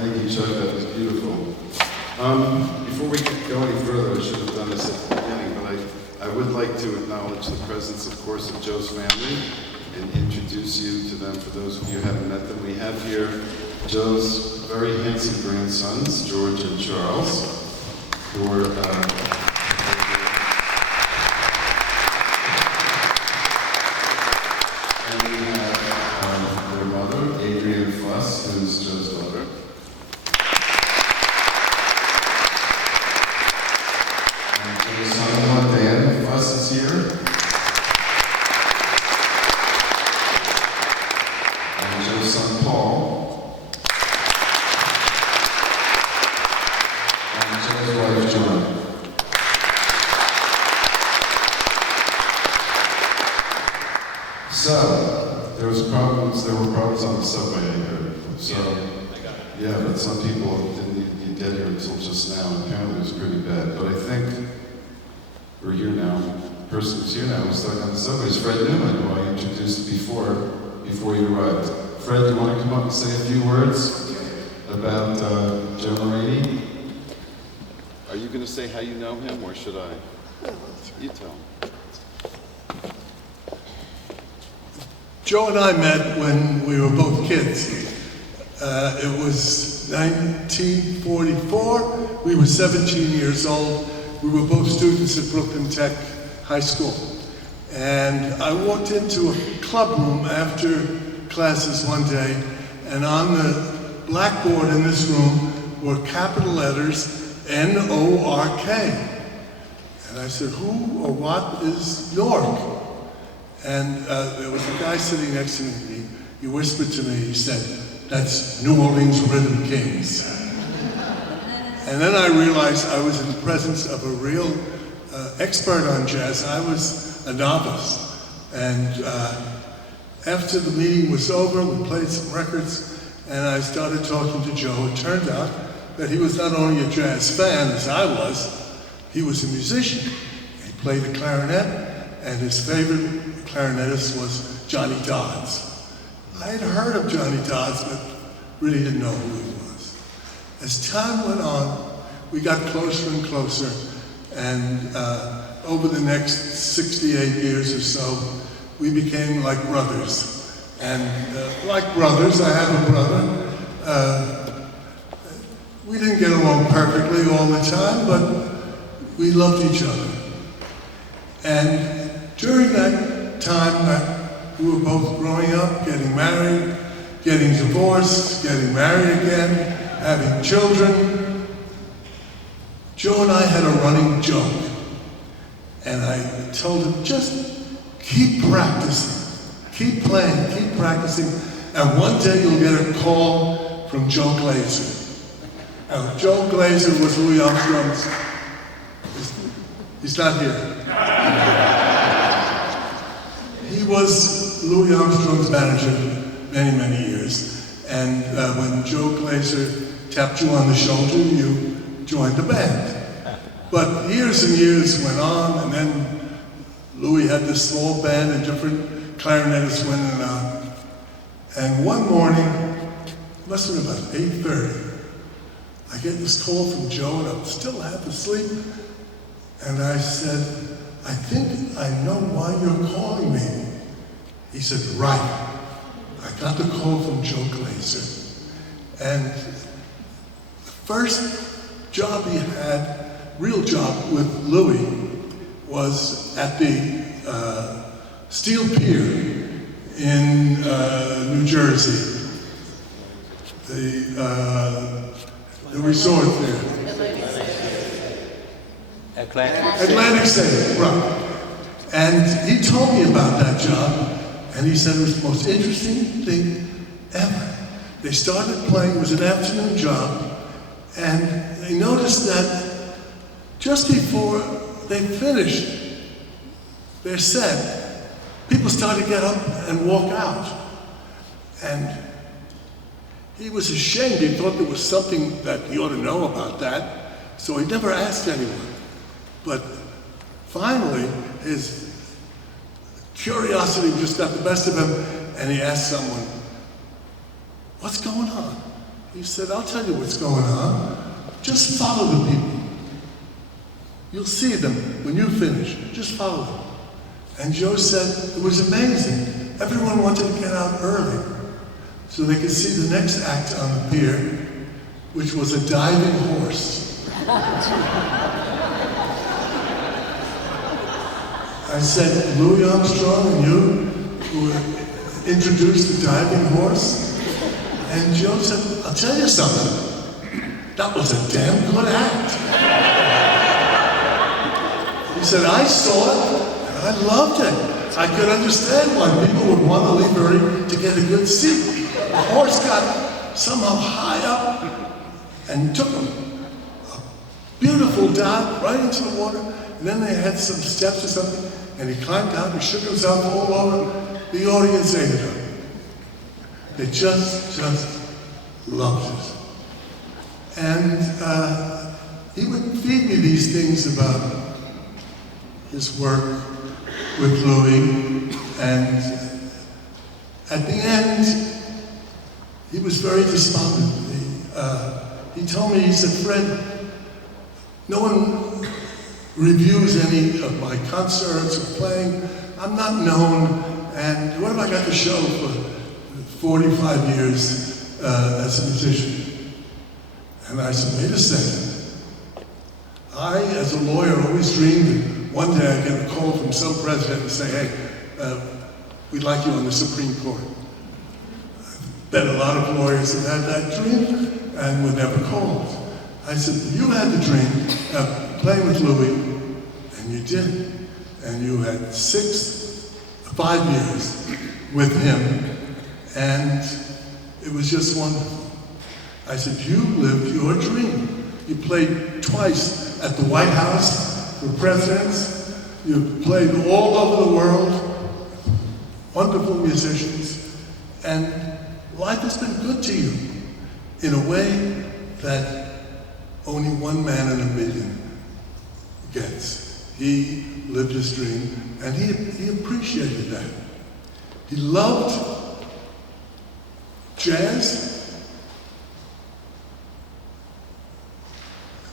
Thank you, Chuck. That was beautiful. Before we go any further, I should have done this at the beginning, but I would like to acknowledge the presence, of course, of Joe's family and introduce you to them for those of you who haven't met them. We have here Joe's very handsome grandsons, George and Charles, who are who's Joe's daughter. And Joe's son-in-law, Dan Fuss, is here. And Joe's son, Paul. And Joe's wife, Joan. So, there were problems on the subway, I heard. So, yeah, but some people didn't get here until just now, and apparently it was pretty bad. But I think we're here now. The person who's here now is stuck on the subway is Fred Newman, who I introduced before you arrived. Fred, do you want to come up and say a few words about Joe Muranyi? Are you going to say how you know him, or should I? You tell him. Joe and I met when we were both kids. It was 1944. We were 17 years old. We were both students at Brooklyn Tech High School. And I walked into a club room after classes one day, and on the blackboard in this room were capital letters N-O-R-K. And I said, who or what is York? And there was a guy sitting next to me. He whispered to me, he said, that's New Orleans Rhythm Kings. And then I realized I was in the presence of a real expert on jazz. I was a novice. And after the meeting was over, we played some records, and I started talking to Joe. It turned out that he was not only a jazz fan, as I was, he was a musician. He played the clarinet, and his favorite clarinetist was Johnny Dodds. I had heard of Johnny Dodds, but really didn't know who he was. As time went on, we got closer and closer, and over the next 68 years or so, we became like brothers. And like brothers, I have a brother. We didn't get along perfectly all the time, but we loved each other. And during that time, we were both growing up, getting married, getting divorced, getting married again, having children. Joe and I had a running joke. And I told him, just keep practicing, keep playing, keep practicing, and one day you'll get a call from Joe Glazer. Now, Joe Glazer was Louis Armstrong's, he's not here. He was Louis Armstrong's manager many, many years. And when Joe Glazer tapped you on the shoulder, you joined the band. But years and years went on, and then Louis had this small band and different clarinetists went in and out. And one morning, it must have been about 8:30, I get this call from Joe, and I'm still half asleep. And I said, I think I know why you're calling me. He said, right. I got the call from Joe Glazer. And the first job he had, real job with Louis, was at the Steel Pier in New Jersey. The resort there. Atlantic City, right. And he told me about that job, and he said it was the most interesting thing ever. They started playing, it was an afternoon job, and they noticed that just before they finished their set, people started to get up and walk out. And he was ashamed. He thought there was something that he ought to know about that, so he never asked anyone. But finally, his curiosity just got the best of him, and he asked someone, what's going on? He said, I'll tell you what's going on. Just follow the people. You'll see them when you finish. Just follow them. And Joe said it was amazing. Everyone wanted to get out early so they could see the next act on the pier, which was a diving horse. I said, Louis Armstrong and you who introduced the diving horse? And Joe said, I'll tell you something. That was a damn good act. He said, I saw it and I loved it. I could understand why people would want to leave early to get a good seat. The horse got somehow high up and took him a beautiful dive right into the water. And then they had some steps or something, and he climbed down, he shook himself all over. The audience ate it up. They just loved it. And he would feed me these things about his work with Louis, and at the end, he was very despondent. He told me, he said, Fred, no one reviews any of my concerts or playing. I'm not known, and what have I got to show for 45 years as a musician? And I said, wait a second. I, as a lawyer, always dreamed that one day I'd get a call from some president and say, hey, we'd like you on the Supreme Court. I bet a lot of lawyers have had that dream and were never called. I said, you had the dream of playing with Louis, and you did. And you had 5 years with him, and it was just wonderful. I said, you lived your dream. You played twice at the White House for presidents. You played all over the world, wonderful musicians, and life has been good to you in a way that only one man in a million gets. He lived his dream, and he appreciated that. He loved jazz,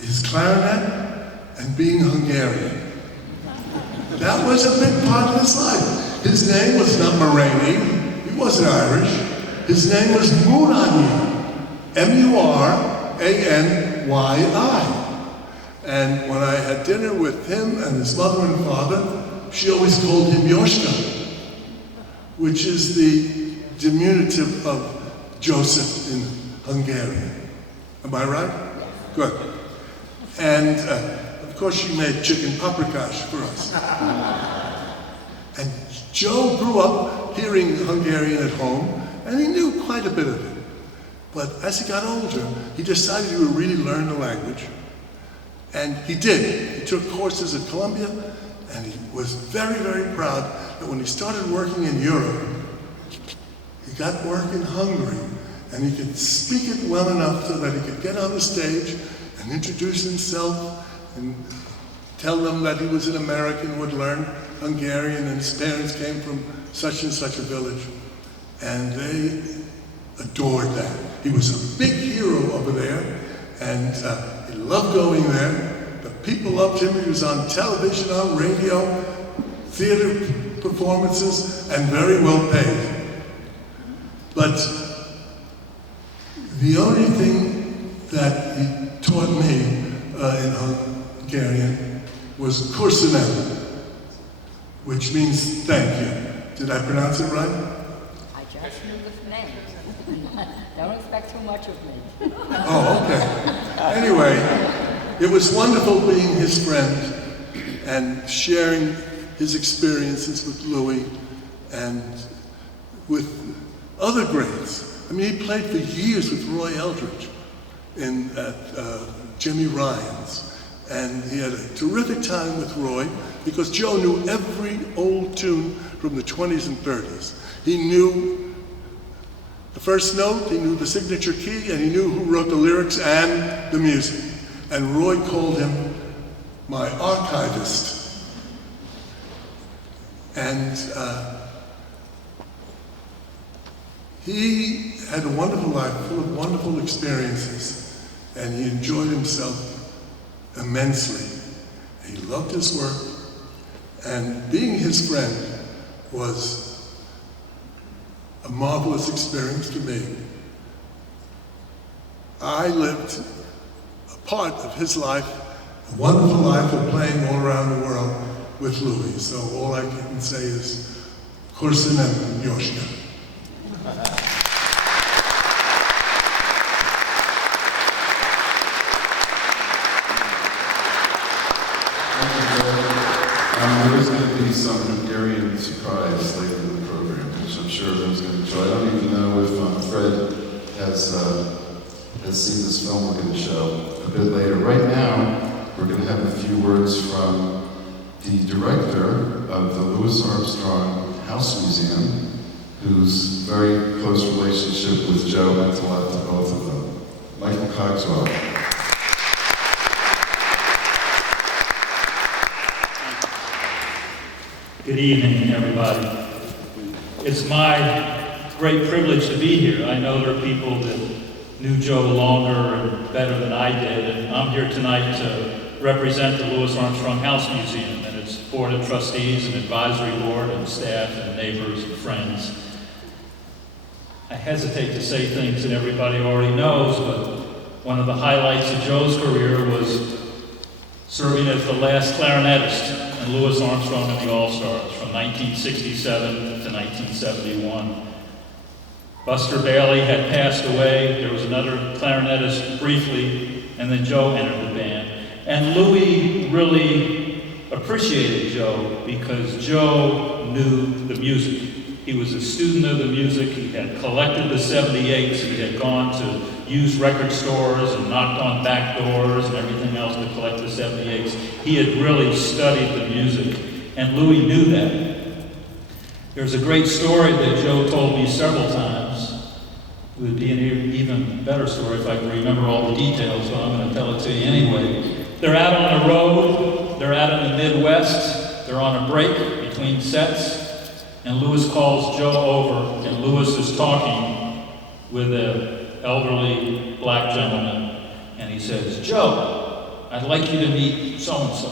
his clarinet, and being Hungarian. That was a big part of his life. His name was not Muranyi, he wasn't Irish. His name was Muranyi, M-U-R-A-N-Y-I. And when I had dinner with him and his mother and father, she always called him Yoshka, which is the diminutive of Joseph in Hungarian. Am I right? Good. And of course she made chicken paprikash for us. And Joe grew up hearing Hungarian at home, and he knew quite a bit of it. But as he got older, he decided he would really learn the language. And he did. He took courses at Columbia, and he was very, very proud that when he started working in Europe, he got work in Hungary, and he could speak it well enough so that he could get on the stage and introduce himself and tell them that he was an American who would learn Hungarian and his parents came from such and such a village. And they adored that. He was a big hero over there, and he loved going there. The people loved him. He was on television, on radio, theater performances, and very well paid. But the only thing that he taught me in Hungarian was kurszunam, which means thank you. Did I pronounce it right? I just knew the name. Don't expect too much of me. Oh, okay. Anyway, it was wonderful being his friend and sharing his experiences with Louis and with other greats. I mean, he played for years with Roy Eldridge at Jimmy Ryan's. And he had a terrific time with Roy because Joe knew every old tune from the 20s and 30s. He knew the first note, he knew the signature key, and he knew who wrote the lyrics and the music. And Roy called him my archivist. And He had a wonderful life, full of wonderful experiences, and he enjoyed himself immensely. He loved his work, and being his friend was a marvelous experience for me. I lived a part of his life, a wonderful life of playing all around the world with Louis. So all I can say is, Kursin and Yoshka. There's going to be some Hungarian surprise later in the program, which I'm sure everyone's going to enjoy. I don't even know if Fred has seen this film we're going to show a bit later. Right now, we're going to have a few words from the director of the Louis Armstrong House Museum, whose very close relationship with Joe meant a lot to both of them. Michael Cogswell. Good evening, everybody. It's my great privilege to be here. I know there are people that knew Joe longer and better than I did, and I'm here tonight to represent the Louis Armstrong House Museum and its board of trustees and advisory board and staff and neighbors and friends. I hesitate to say things that everybody already knows, but one of the highlights of Joe's career was serving as the last clarinetist in Louis Armstrong and the All-Stars from 1967 to 1971. Buster Bailey had passed away. There was another clarinetist briefly, and then Joe entered the band. And Louis really appreciated Joe because Joe knew the music. He was a student of the music. He had collected the 78s. He had gone to used record stores and knocked on back doors and everything else to collect the 78s. He had really studied the music, and Louis knew that. There's a great story that Joe told me several times. It would be an even better story if I could remember all the details, so I'm going to tell it to you anyway. They're out on the road, they're out in the Midwest, they're on a break between sets, and Louis calls Joe over, and Louis is talking with an elderly black gentleman, and he says, "Joe, I'd like you to meet so-and-so."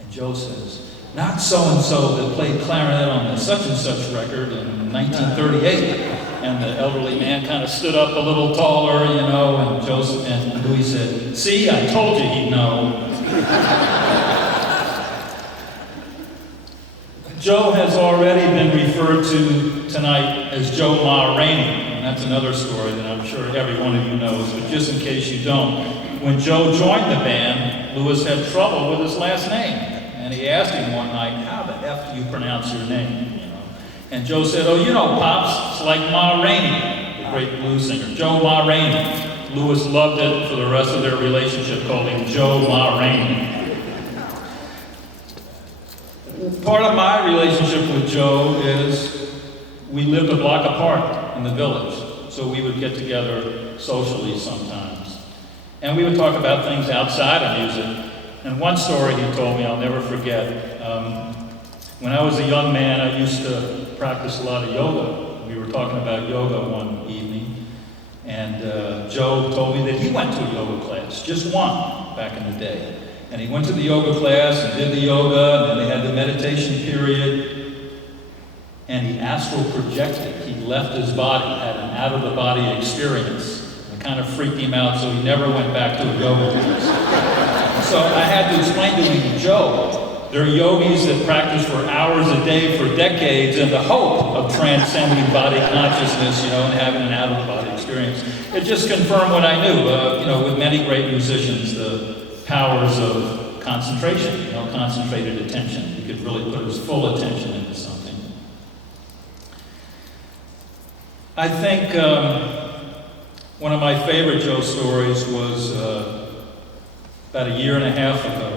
And Joe says, "Not so-and-so that played clarinet on the such-and-such record in 1938. And the elderly man kind of stood up a little taller, you know, and Louis said, "See, I told you he'd know." Joe has already been referred to tonight as Joe Ma Rainey. That's another story that I'm sure every one of you knows, but just in case you don't, when Joe joined the band, Louis had trouble with his last name. And he asked him one night, "How the F do you pronounce your name?" You know? And Joe said, "Oh, you know, Pops, it's like Ma Rainey," the great blues singer, Joe Ma Rainey. Louis loved it for the rest of their relationship, called him Joe Ma Rainey. Part of my relationship with Joe is we lived a block apart in the village, so we would get together socially sometimes. And we would talk about things outside of music. And one story he told me I'll never forget. When I was a young man, I used to practice a lot of yoga. We were talking about yoga one evening, and Joe told me that he went to a yoga class, just one, back in the day. And he went to the yoga class and did the yoga, and then they had the meditation period. And he astral projected. He left his body, had an out-of-the-body experience. It kind of freaked him out, so he never went back to a yoga class. So I had to explain to him, "Joe, there are yogis that practice for hours a day for decades in the hope of transcending body consciousness, you know, and having an out-of-the-body experience." It just confirmed what I knew, you know, with many great musicians, the powers of concentration, you know, concentrated attention. He could really put his full attention into something. I think one of my favorite Joe stories was about a year and a half ago.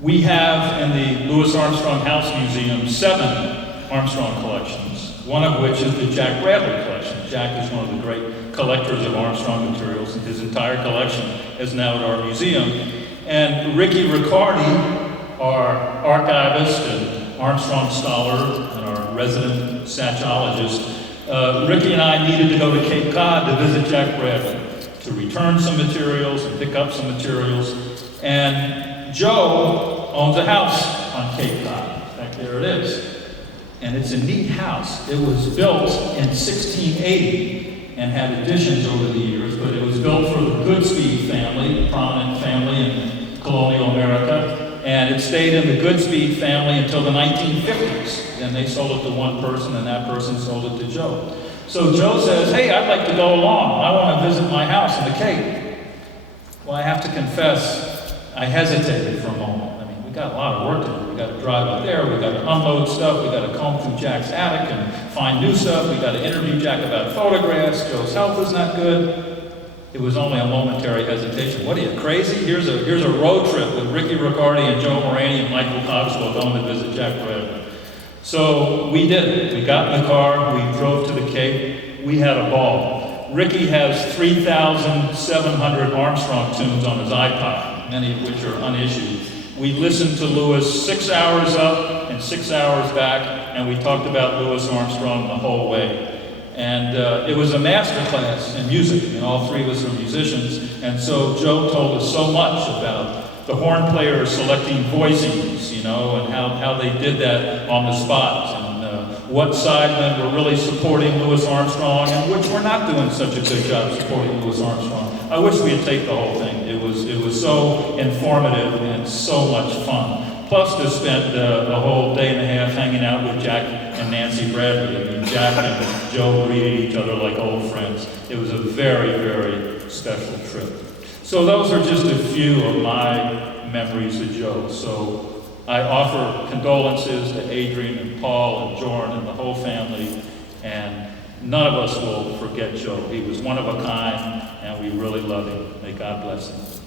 We have in the Louis Armstrong House Museum 7 Armstrong collections, one of which is the Jack Bradley collection. Jack is one of the great collectors of Armstrong materials, and his entire collection is now at our museum. And Ricky Riccardi, our archivist and Armstrong scholar and our resident satchologist, Ricky and I needed to go to Cape Cod to visit Jack Bradley, to return some materials and pick up some materials. And Joe owns a house on Cape Cod. In fact, there it is. And it's a neat house. It was built in 1680 and had additions over the years, but it was built for the Goodspeed family, a prominent family in colonial America. And it stayed in the Goodspeed family until the 1950s. Then they sold it to one person, and that person sold it to Joe. So Joe says, hey, I'd like to go along. I want to visit my house in the Cape. Well, I have to confess, I hesitated for a moment. I mean, we got a lot of work to do. We got to drive up there, we got to unload stuff, we got to comb through Jack's attic and find new stuff, we got to interview Jack about photographs. Joe's health is not good. It was only a momentary hesitation. What are you, crazy? Here's a road trip with Ricky Riccardi and Joe Muranyi and Michael Cogswell going to visit Jack Bradley. So we did it. We got in the car, we drove to the Cape, we had a ball. Ricky has 3,700 Armstrong tunes on his iPod, many of which are unissued. We listened to Louis 6 hours up and 6 hours back, and we talked about Louis Armstrong the whole way. And it was a master class in music, and all three of us are musicians. And so Joe told us so much about the horn players selecting voicings, you know, and how they did that on the spot, and what sidemen were really supporting Louis Armstrong and which were not doing such a good job supporting Louis Armstrong. I wish we had taped the whole thing. It was so informative and so much fun. Plus to spend a whole day and a half hanging out with Jack and Nancy Bradley. I mean, Jack and Joe greeted each other like old friends. It was a very, very special trip. So those are just a few of my memories of Joe. So I offer condolences to Adrian and Paul and Jordan and the whole family, and none of us will forget Joe. He was one of a kind, and we really love him. May God bless him.